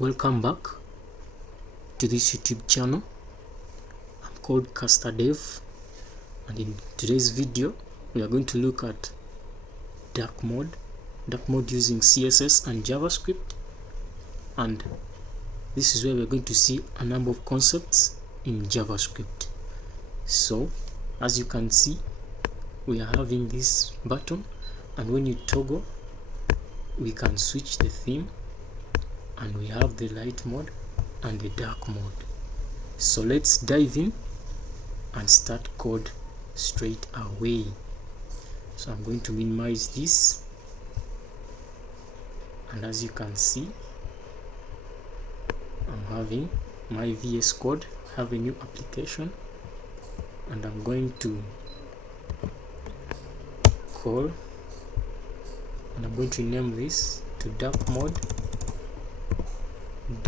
Welcome back to this YouTube channel. I'm called Caster Dev, and in today's video we are going to look at dark mode using CSS and JavaScript, and this is where we're going to see a number of concepts in JavaScript. So as you can see, we are having this button, and when you toggle we can switch the theme, and we have the light mode and the dark mode. So let's dive in and start code straight away. So I'm going to minimize this, and as you can see, I'm having my VS Code have a new application, and I'm going to call, and I'm going to name this to dark mode, and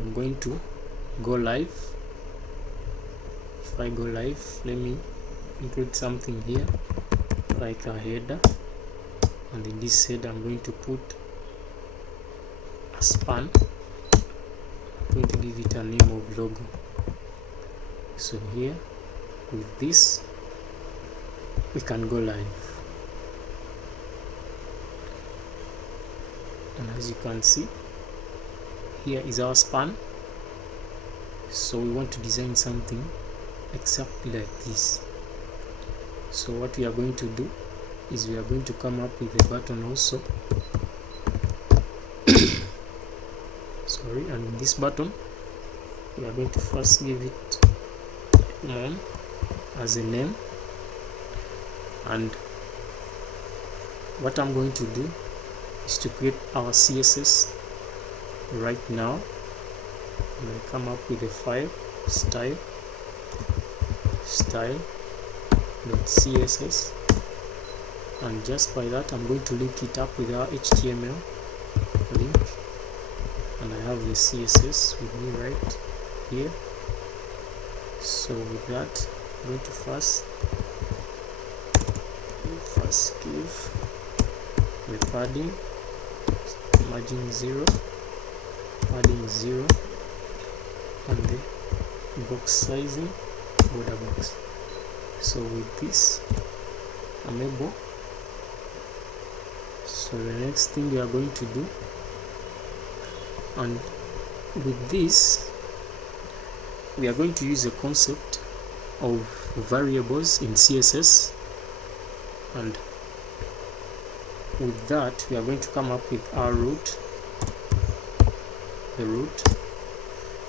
I'm going to go live. If I go live, let me include something here like a header, and in this header I'm going to put a span. I'm going to give it a name of logo. So here with this we can go live, and as you can see, here is our span. So we want to design something exactly like this. So what we are going to do is we are going to come up with a button also. Sorry, and in this button we are going to first give it mom as a name, and what I'm going to do is to create our CSS right now. And I come up with a file style.css, and just by that I'm going to link it up with our HTML link, and I have the CSS with me right here. So with that, I'm going to first give the padding margin 0, padding 0, and the box sizing border box. So with this I'm able. So the next thing we are going to do, and with this we are going to use a concept of variables in CSS, and with that we are going to come up with our root, the root.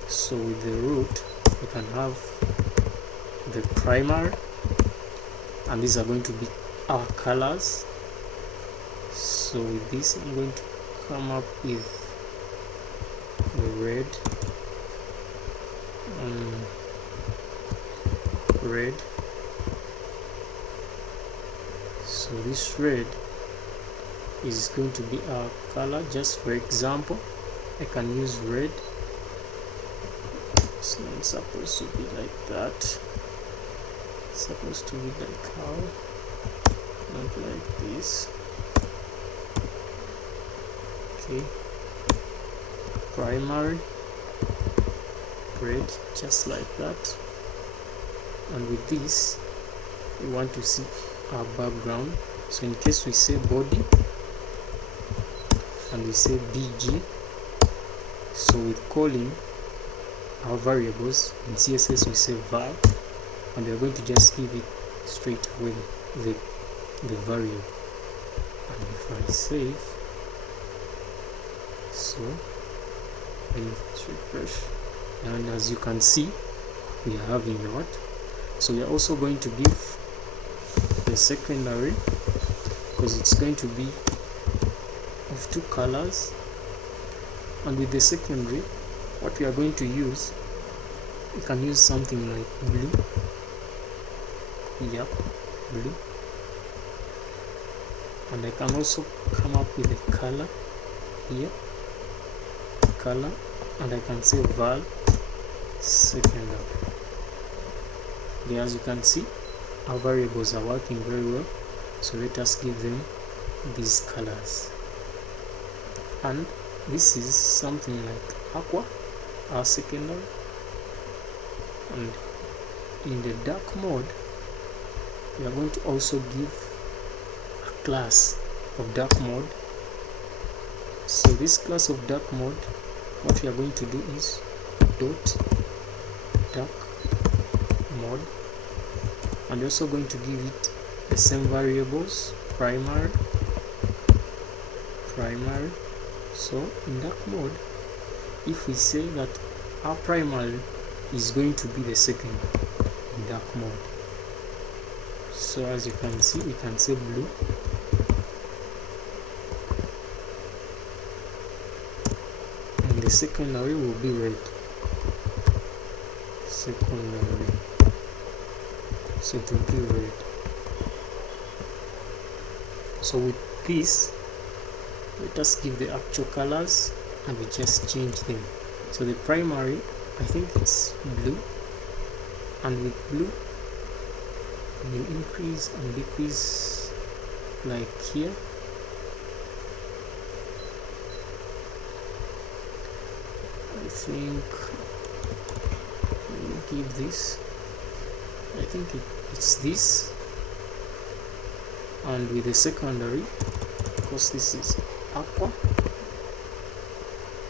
So with the root we can have the primary, and these are going to be our colors. So with this I'm going to come up with the red, so this red is going to be our color. Just for example, I can use red. It's not supposed to be like that. It's supposed to be like how, not like this. Okay, primary red, just like that. And with this we want to see our background. So in case we say body and we say bg, so with calling our variables in CSS we say var, and we are going to just give it straight away the variable. And if I save, so I refresh, and as you can see we are having that. So we are also going to give the secondary, because it's going to be of two colors, and with the secondary what we are going to use, we can use something like blue. Yep, blue. And I can also come up with a color here, color, and I can say val secondary. Okay, as you can see, our variables are working very well. So let us give them these colors. and this is something like aqua, our secondary. And in the dark mode, we are going to also give a class of dark mode. So this class of dark mode, what we are going to do is dot dark mode, and we're also going to give it the same variables, primary. So in dark mode, if we say that our primary is going to be the second in dark mode, so as you can see, we can say blue, and the secondary will be red. Secondary, so it will be red. So with this, let us give the actual colors and we just change them. So the primary, I think it's blue, and with blue you increase and decrease like here. I think we give this, I think it's this, and with the secondary, because this is aqua,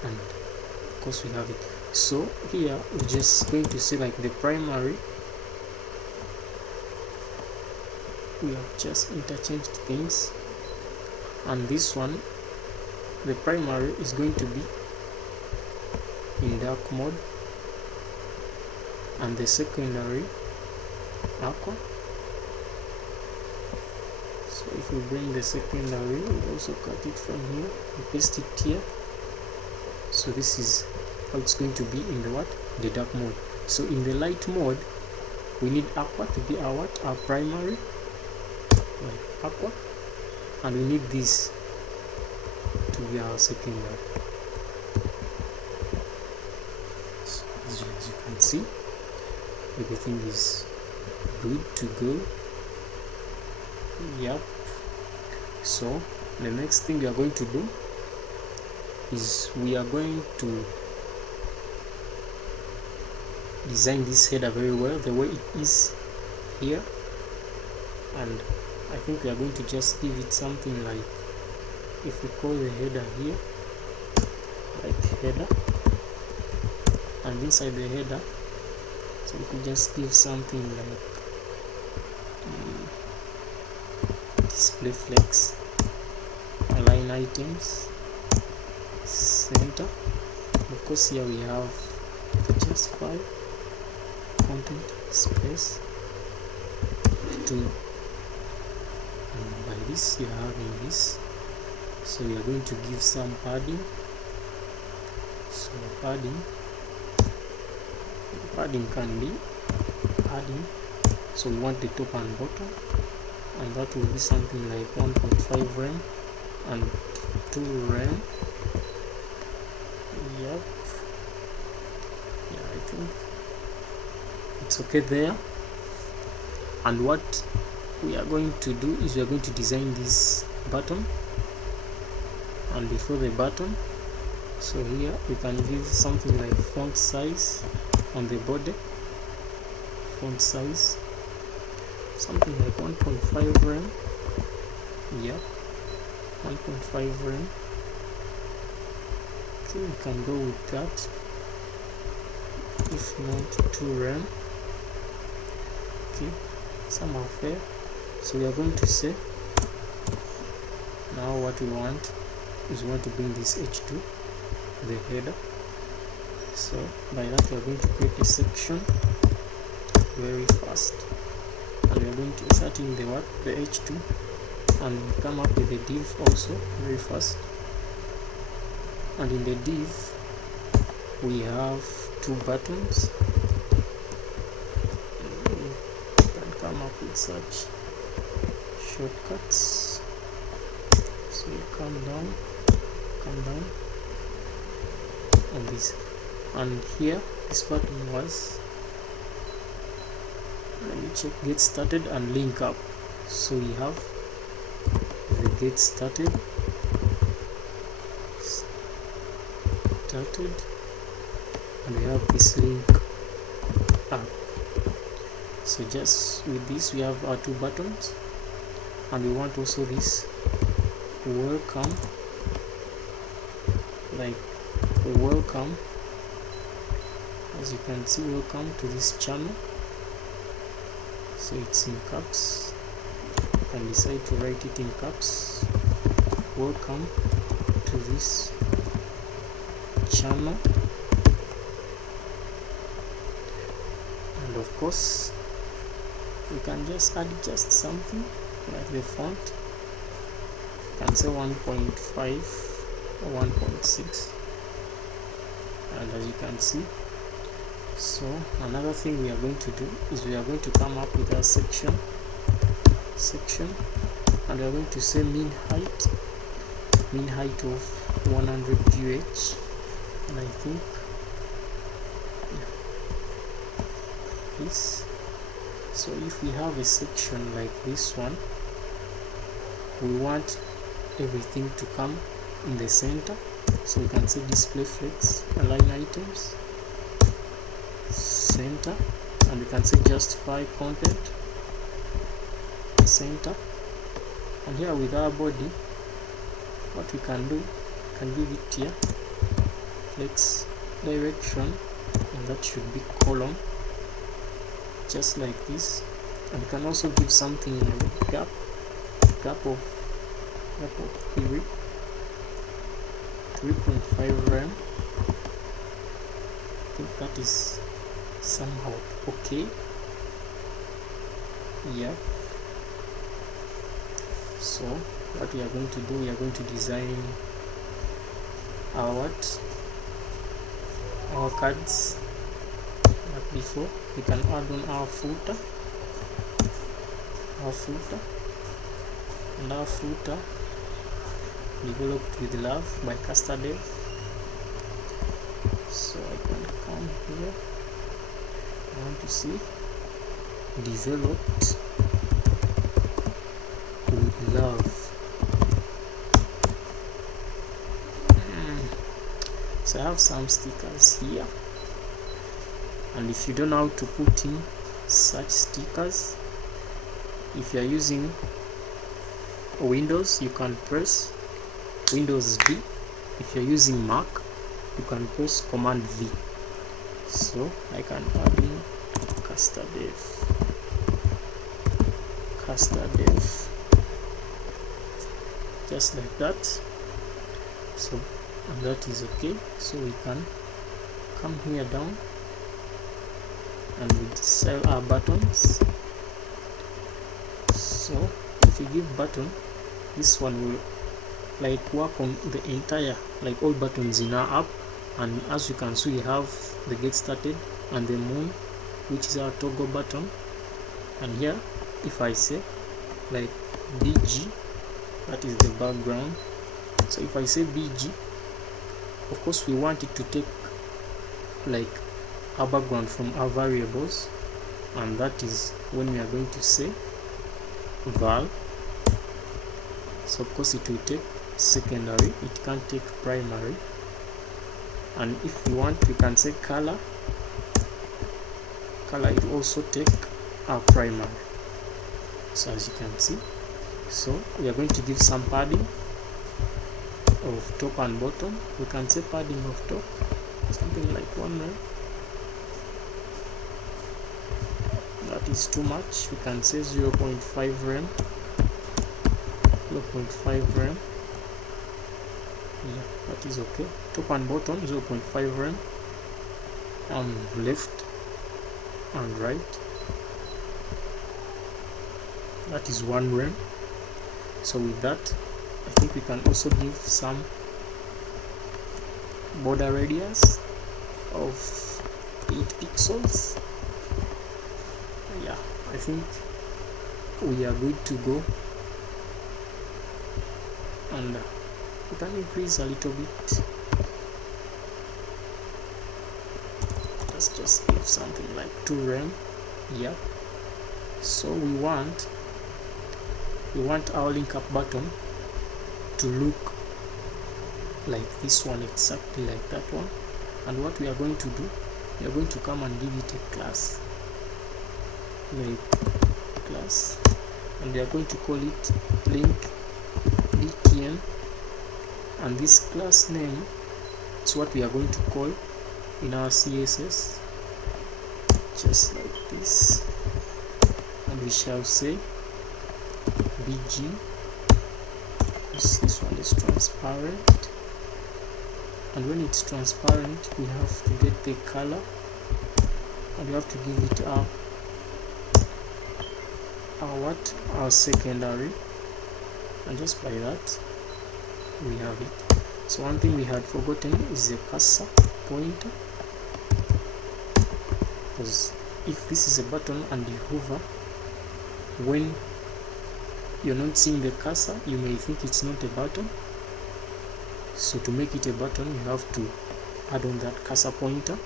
and of course we have it. So here we're just going to say like the primary, we have just interchanged things, and this one, the primary is going to be in dark mode, and the secondary aqua. So if we bring the secondary, we also cut it from here, we paste it here. So this is how it's going to be in the what? The dark mode. So in the light mode, we need aqua to be our what? Our primary, like aqua, and we need this to be our secondary. So as you can see, everything is good to go. Yep. So the next thing we are going to do is we are going to design this header very well the way it is here, and I think we are going to just give it something like, if we call the header here like header, and inside the header, so if we just give something like display flex, align items, center. Of course here we have just 5, content space 2, and by this you are having this. So we are going to give some padding. So padding can be padding, so we want the top and bottom, and that will be something like 1.5 rem and 2 rem. Yep, yeah, I think it's okay there. And what we are going to do is we are going to design this button, and before the button, so here we can give something like font size on the body, font size something like 1.5 rem. Yeah, 1.5 rem. Okay, we can go with that, if not 2 rem. Okay, some are fair. So we are going to say, now what we want is we want to bring this h2 the header. So by that we are going to create a section very fast, and we are going to insert in the what? The h2, and come up with a div also very fast. And in the div we have 2 buttons. We can come up with such shortcuts. So you come down, and this, and here this button was, let me check, get started and link up. So we have the get started, started, and we have this link up. So just with this we have our 2 buttons, and we want also this welcome, like welcome, as you can see, welcome to this channel. So it's in caps. You can decide to write it in caps. Welcome to this channel. And of course we can just add just something like the font. You can say 1.5 or 1.6, and as you can see. So another thing we are going to do is we are going to come up with a section, and we are going to say mean height of 100 UH, and I think this. So if we have a section like this one, we want everything to come in the center. So we can say display flex, align items, center, and we can say justify content, center. And here with our body, what we can do, can give it here flex direction, and that should be column, just like this. And we can also give something like gap of 3.5 rem. I think that is somehow okay. Yeah. So what we are going to do, we are going to design our cards like before. We can add on our footer, and our footer developed with love by Casterdev. So I can come here. I want to see developed with love. So I have some stickers here, and if you don't know how to put in such stickers, if you are using Windows, you can press Windows V. If you're using Mac, you can press Command V. So I can add in Casterdev, just like that. So, and that is okay. So we can come here down, and we sell our buttons. So if you give button, this one will like work on the entire, like all buttons in our app. And as you can see, we have the get started and the moon, which is our toggle button. And here if I say like BG, that is the background. So if I say BG, of course we want it to take like a background from our variables, and that is when we are going to say val. So of course it will take secondary, it can't take primary. And if we want, we can say color, it will also take our primary. So as you can see, so we are going to give some padding of top and bottom. We can say padding of top, something like 1 rem. That is too much. We can say 0.5 rem. 0.5 rem. Yeah, that is okay. Top and bottom 0.5 rem. Left and right, that is 1 rem. So with that, I think we can also give some border radius of 8 pixels. Yeah, I think we are good to go, and we can increase a little bit. Let's just give something like 2 rem. Yeah. So we want our link up button to look like this one, exactly like that one. And what we are going to do, we are going to come and give it a class, make class, and we are going to call it link btn, and this class name is what we are going to call in our CSS, just like this. And we shall say bg, this one is transparent, and when it's transparent we have to get the color, and we have to give it our secondary, and just by that we have it. So one thing we had forgotten is the cursor pointer, because if this is a button and you hover, when you're not seeing the cursor you may think it's not a button. So to make it a button you have to add on that cursor pointer.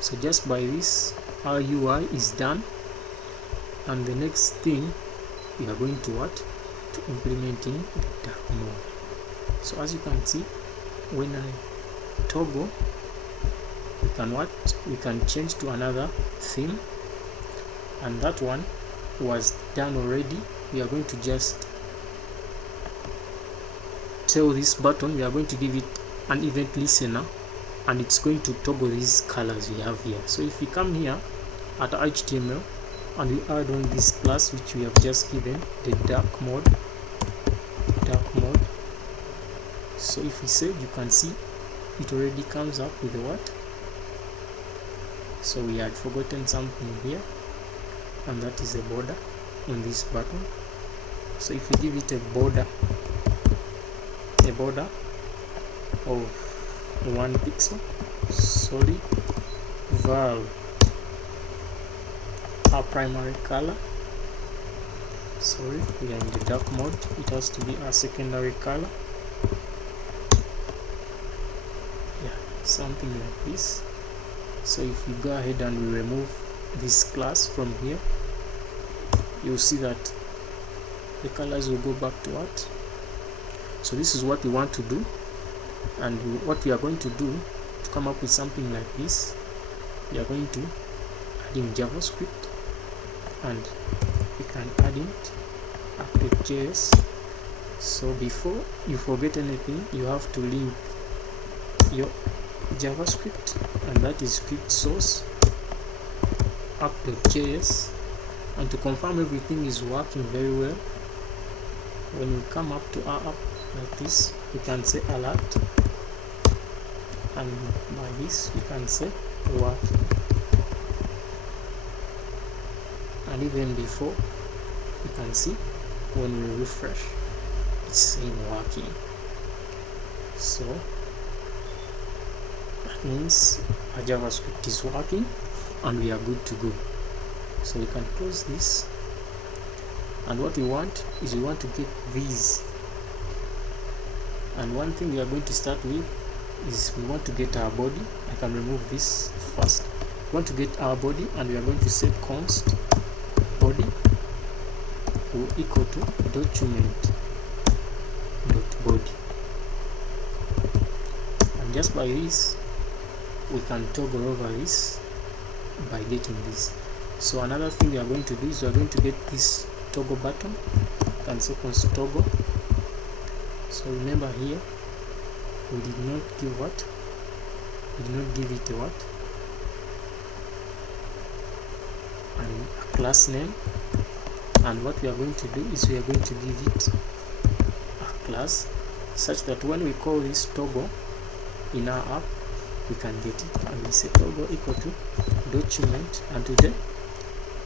So just by this our UI is done, and the next thing we are going to implement in the dark mode. So as you can see, when I toggle, we can change to another theme, and that one was done already. We are going to just tell this button, we are going to give it an event listener, and it's going to toggle these colors we have here. So if we come here at HTML and we add on this class which we have just given, the dark mode, so if we save, you can see it already comes up with the what. So we had forgotten something here, and that is a border on this button. So if we give it a border of 1 pixel, solid, val our primary color, sorry, we are in the dark mode, it has to be our secondary color, yeah, something like this. So if we go ahead and we remove this class from here, you'll see that the colors will go back to what. So this is what we want to do, and what we are going to do to come up with something like this, we are going to add in JavaScript, and we can add it app.js. So before you forget anything, you have to link your JavaScript, and that is script source app.js, and to confirm everything is working very well, when we come up to our app like this, we can say alert, and by this we can say working, and even before you can see when we refresh it's saying working. So that means our JavaScript is working and we are good to go. So we can close this, and what we want is we want to get these, and one thing we are going to start with is we want to get our body. I can remove this first. We want to get our body, and we are going to say const body will equal to document dot body, and just by this we can toggle over this by getting this. So another thing we are going to do is we are going to get this toggle button. You can say const toggle. So remember here we did not give what? We did not give it a what? And a class name. And what we are going to do is we are going to give it a class such that when we call this toggle in our app, we can get it, and we say toggle equal to document, and today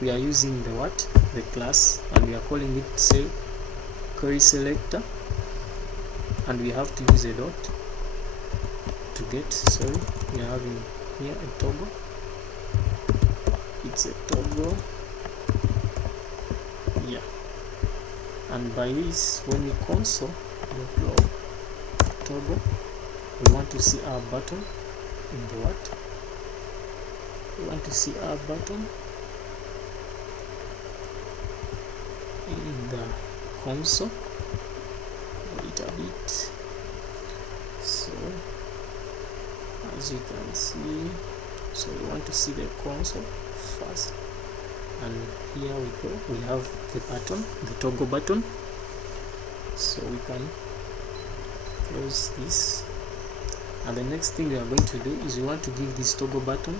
we are using the what? The class, and we are calling it say query selector, and we have to use a dot to get. Sorry, we are having here a toggle, it's a toggle, yeah, and by this when we console log toggle, we want to see our button in the what? We want to see our button in the console. Wait a bit. as you can see. So we want to see the console first, and here we go. We have the button, the toggle button. So we can close this, and the next thing we are going to do is we want to give this toggle button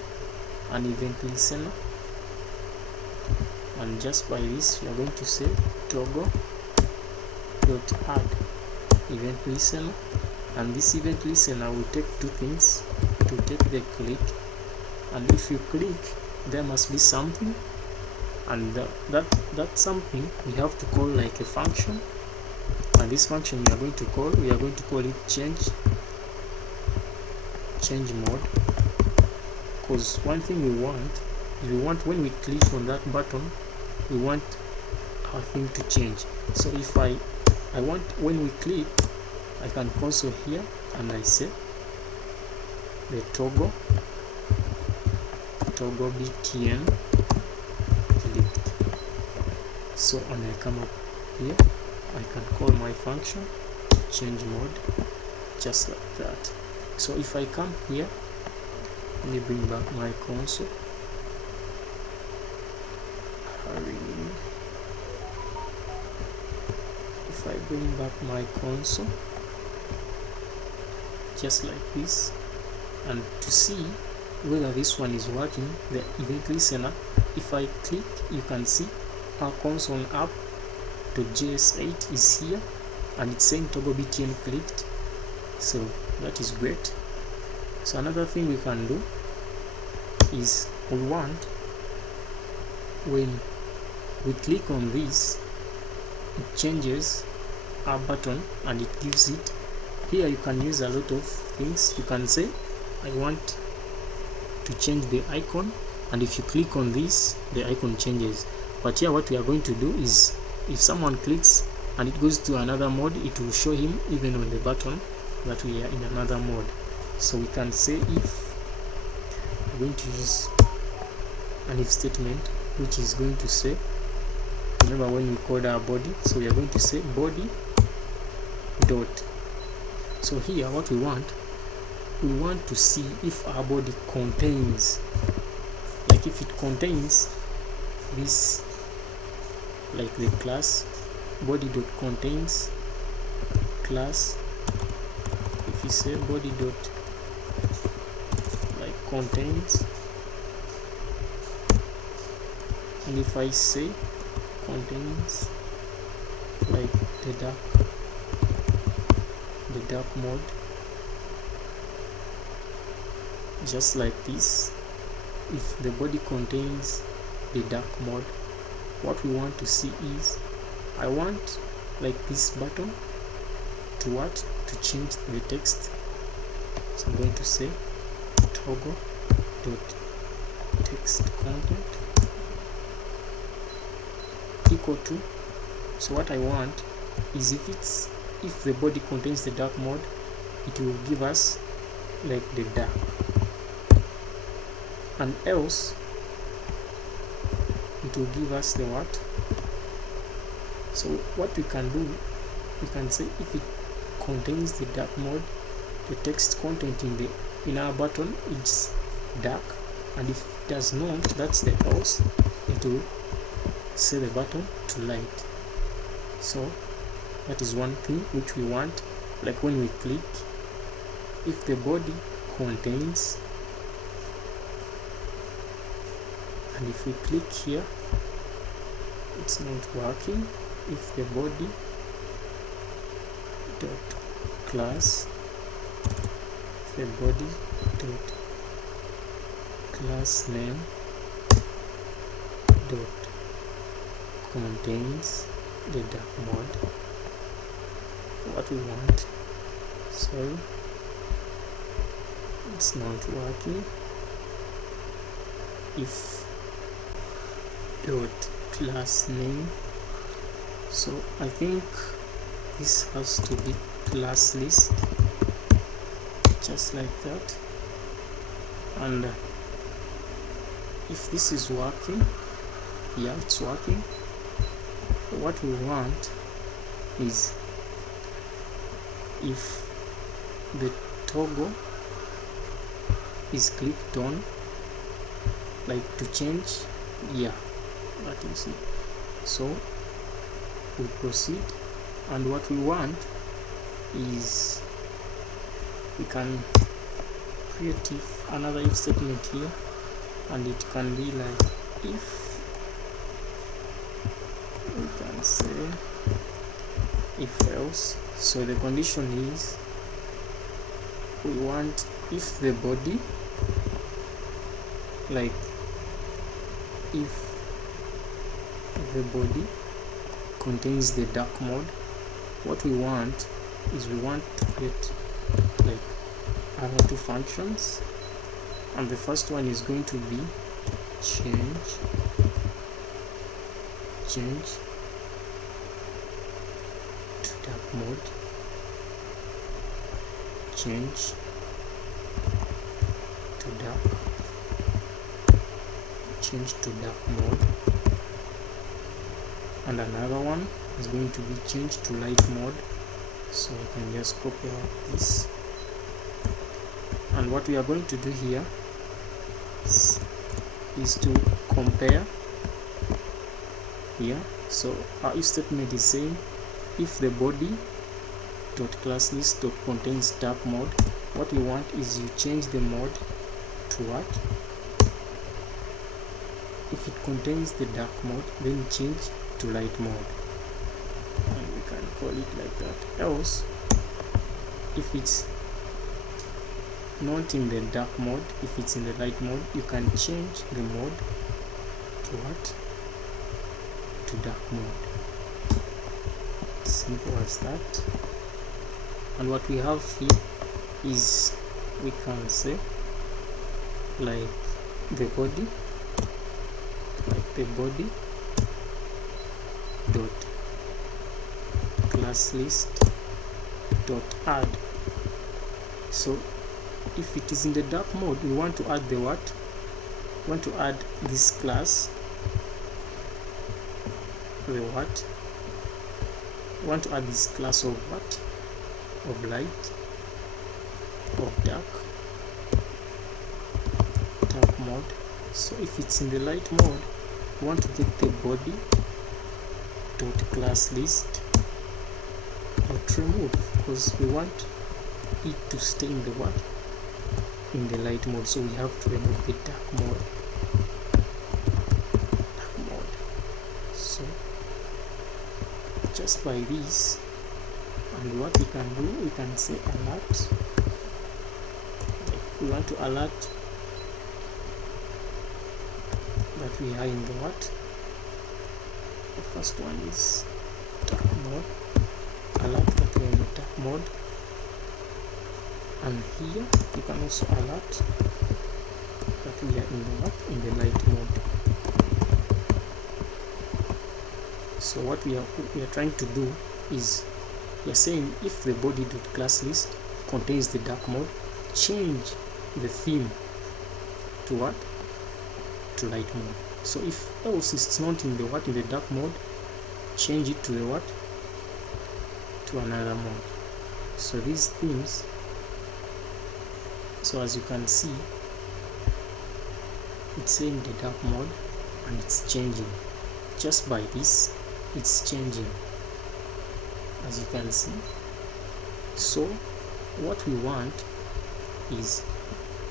an event listener, and just by this we are going to say toggle dot add event listener, and this event listener will take two things. It will take the click, and if you click there must be something, and that something we have to call like a function, and this function we are going to call it change mode, because one thing we want when we click on that button, we want our thing to change. So if I want when we click, I can console here and I say the toggle btn clicked. So when I come up here, I can call my function change mode just like that. So if I come here, let me bring back my console. If I bring back my console just like this, and to see whether this one is working, the event listener, if I click, you can see our console app.js8 is here, and it's saying toggle btn clicked. So that is great. So another thing we can do is we want, when we click on this, it changes our button and it gives it. Here you can use a lot of things. You can say I want to change the icon, and if you click on this, the icon changes. But here what we are going to do is, if someone clicks and it goes to another mode, it will show him even on the button that we are in another mode. So we can say if we're going to use an if statement, which is going to say, remember when we called our body, so we are going to say body dot. So here what we want to see if our body contains, like if it contains this, like the class body dot contains class. If you say body dot like contains, and if I say contains like the dark mode, just like this, if the body contains the dark mode, what we want to see is, I want like this button to change the text. So I'm going to say toggle dot text content equal to, so what I want is, if the body contains the dark mode, it will give us like the dark, and else it will give us the what. So what we can do, we can say if it contains the dark mode, the text content in our button is dark, and if it does not, that's the else, it will set the button to light. So that is one thing which we want, like when we click, if the body contains, and if we click here, it's not working. If the body dot class, the body dot class name dot contains the dark mode, what we want, sorry, it's not working. If dot class name, so I think this has to be class list, just like that. And if this is working, yeah, it's working. What we want is, if the toggle is clicked on, like to change, yeah, that is it. So we proceed, and what we want is we can create another if statement here, and it can be like if we can say if else. So the condition is we want if the body, like if the body contains the dark mode, what we want is we want to create like other two functions, and the first one is going to be change to dark mode, change to dark mode, and another one is going to be change to light mode. So I can just copy out this, and what we are going to do here is to compare here. So our if statement is saying if the body dot class list dot contains dark mode, what we want is you change the mode to what? If it contains the dark mode, then change to light mode, and we can call it like that. Else, if it's not in the dark mode, if it's in the light mode, you can change the mode to what? To dark mode. Simple as that. And what we have here is we can say like the body dot class list dot add. So if it is in the dark mode, we want to add the what? We want to add this class, the what? We want to add this class of what? Of light, of dark mode. So if it's in the light mode, we want to get the body dot class list dot remove, because we want it to stay in the what? In the light mode. So we have to remove the dark mode. So just by this, and what we can do, we can say alert. We want to alert that we are in the what? The first one is dark mode. Alert that we are in the dark mode. And here you can also alert that we are in the what? In the light mode. So what we are trying to do is we are saying if the body dot class list contains the dark mode, change the theme to what? To light mode. So if else it's not in the what? In the dark mode, change it to the what? To another mode. So these themes, so as you can see, it's saying the dark mode and it's changing. Just by this, it's changing, as you can see. So what we want is,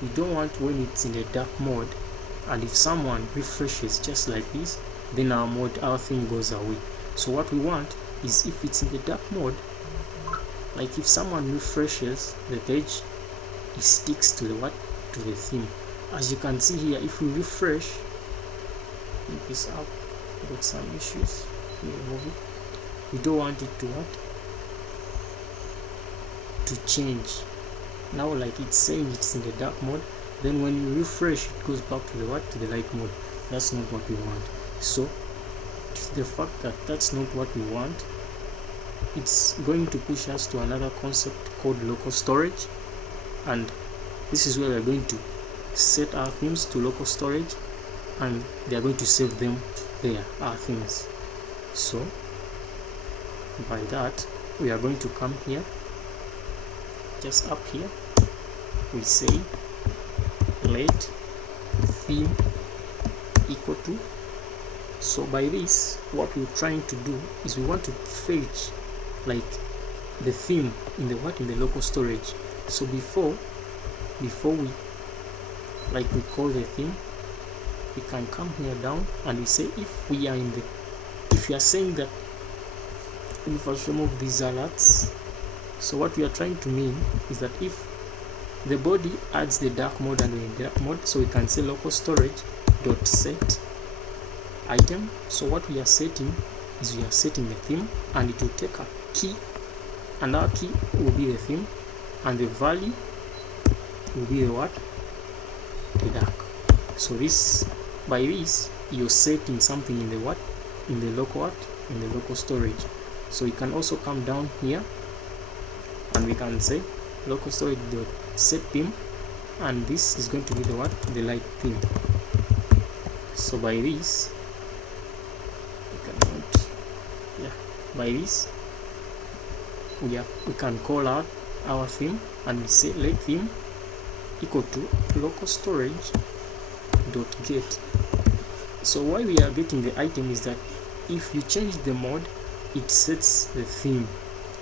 we don't want when it's in the dark mode, and if someone refreshes just like this, then our theme goes away. So what we want is if it's in the dark mode, like if someone refreshes the page, it sticks to the what? To the theme. As you can see here, if we refresh, make this up, got some issues, we remove it. We don't want it to what? To change. Now like it's saying it's in the dark mode, then when you refresh, it goes back to the what? To the light mode. That's not what we want. So the fact that that's not what we want, it's going to push us to another concept called local storage, and this is where we're going to set our themes to local storage, and they are going to save them there, our themes. So by that, we are going to come here, just up here, we say let theme equal to. So by this, what we're trying to do is we want to fetch like the theme in the local storage. So before we call the theme, we can come here down and we say if you are saying that we first remove these alerts. So what we are trying to mean is that if the body adds the dark mode and the dark mode, so we can say local storage dot set item. So what we are setting is we are setting the theme, and it will take a key, and our key will be the theme, and the value will be the the dark. So this, by this, you're setting something in the local storage. So you can also come down here and we can say local storage dot set theme, and this is going to be the light theme. So by this we can call out our theme, and we say let theme equal to local storage dot get. So why we are getting the item is that if you change the mode, it sets the theme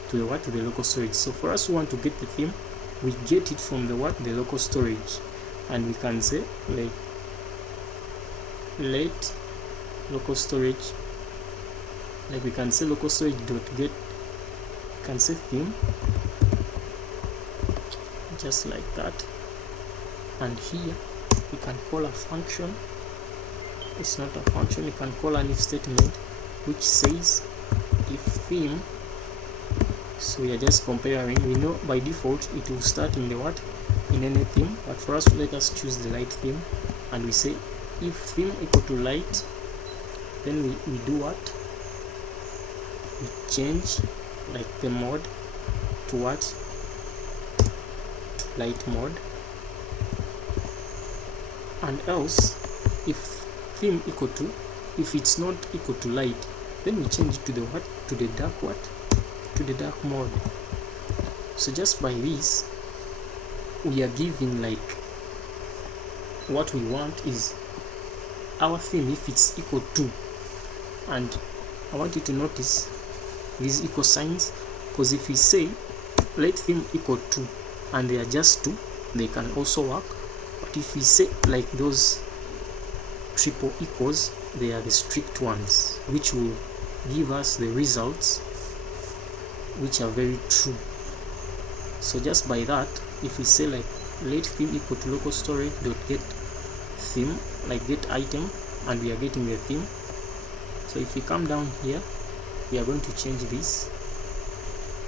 to the local storage. So for us who want to get the theme, we get it from the local storage, and we can say like let local storage, like we can say local storage dot get, we can say theme just like that, and here we can call a function. It's not a function, you can call an if statement which says if theme. So we are just comparing. We know by default it will start in in any theme, but for us, let us choose the light theme, and we say if theme equal to light, then we do what? We change like the mode to light mode, and else if theme equal to, if it's not equal to light, then we change it to the dark to the dark mode. So just by this, we are giving like what we want is our theme if it's equal to, and I want you to notice these equal signs, because if we say let theme equal to and they are just two, they can also work. But if we say like those triple equals, they are the strict ones, which will give us the results which are very true. So just by that, if we say like let theme equal to local storage dot get theme, like get item, and we are getting the theme. So if we come down here, we are going to change this,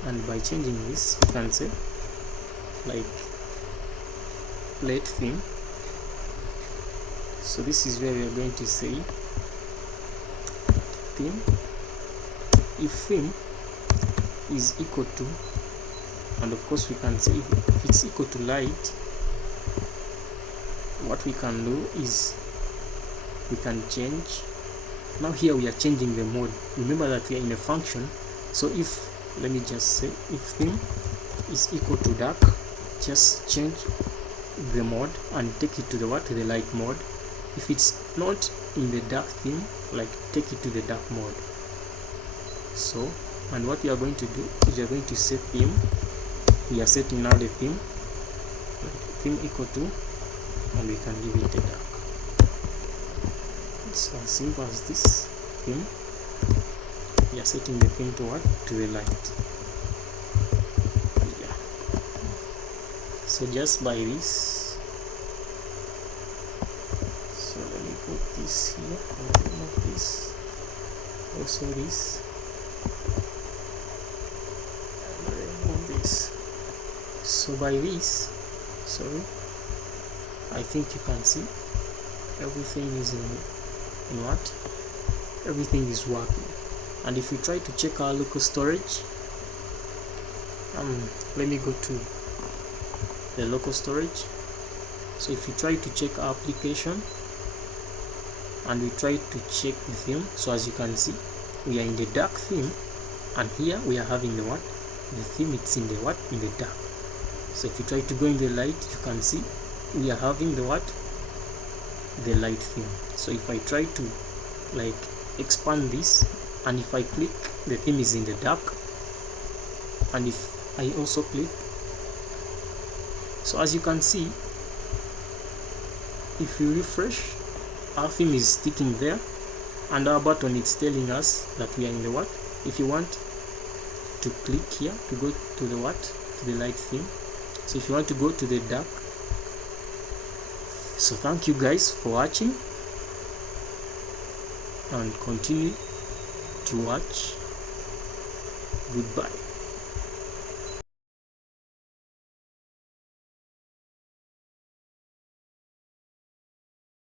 and by changing this, we can say like let theme. So this is where we are going to say theme if theme is equal to, and of course we can say if it's equal to light, what we can do is we can change. Now here we are changing the mode. Remember that we are in a function, so if, let me just say if theme is equal to dark, just change the mode and take it to the light mode. If it's not in the dark theme, like take it to the dark mode. So, and what we are going to do is we are going to set theme. We are setting now the theme, like theme equal to, and we can give it a dark. It's as simple as this. Theme, we are setting the theme to the light. Yeah. So just by this, so let me put this here and remove this, also this, and remove this. So by this, sorry, I think you can see everything is in what? Everything is working. And if we try to check our local storage, let me go to the local storage. So if you try to check our application and we try to check the theme, so as you can see, we are in the dark theme, and here we are having the theme, it's in the dark. So if you try to go in the light, you can see we are having the what, the light theme. So if I try to like expand this, and if I click, the theme is in the dark, and if I also click, so as you can see, if you refresh, our theme is sticking there, and our button is telling us that we are in the what. If you want to click here to go to the what, to the light theme, so if you want to go to the dark. So thank you guys for watching, and continue to watch. Goodbye.